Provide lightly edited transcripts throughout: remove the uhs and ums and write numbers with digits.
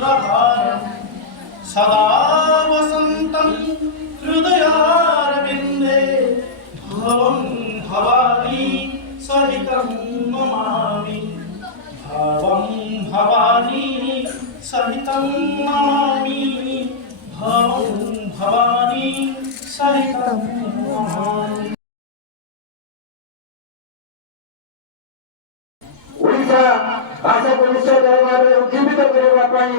चन्द्रहारं सदा वसन्तं हृदयारविन्दे भवं भवानी सहितं नमामि भवं भवानी सहितं नमामि भवं भवानी सहितं नमामि। ओडिशा भाषा को विश्व दरबार में उज्जीवित करने पाई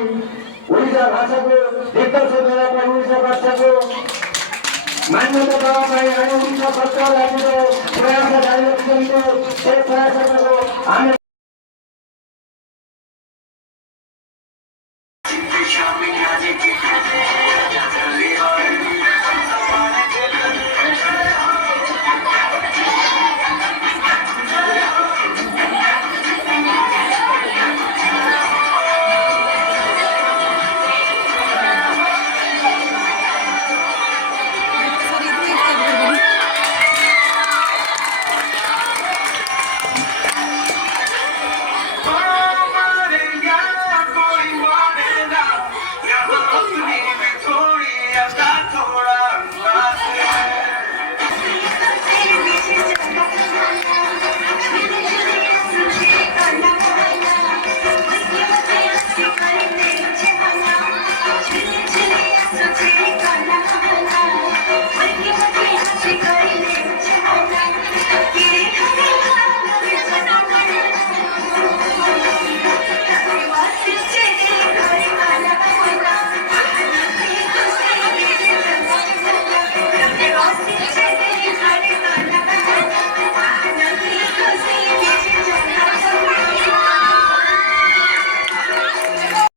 ओडिशा भाषा को दिग्दर्शन देना पाई ओडिशा भाषा को मान्यता देना पाई आणि ओडिशा सरकार राज्य प्रयास जारी रखिएको से प्रयासको हामी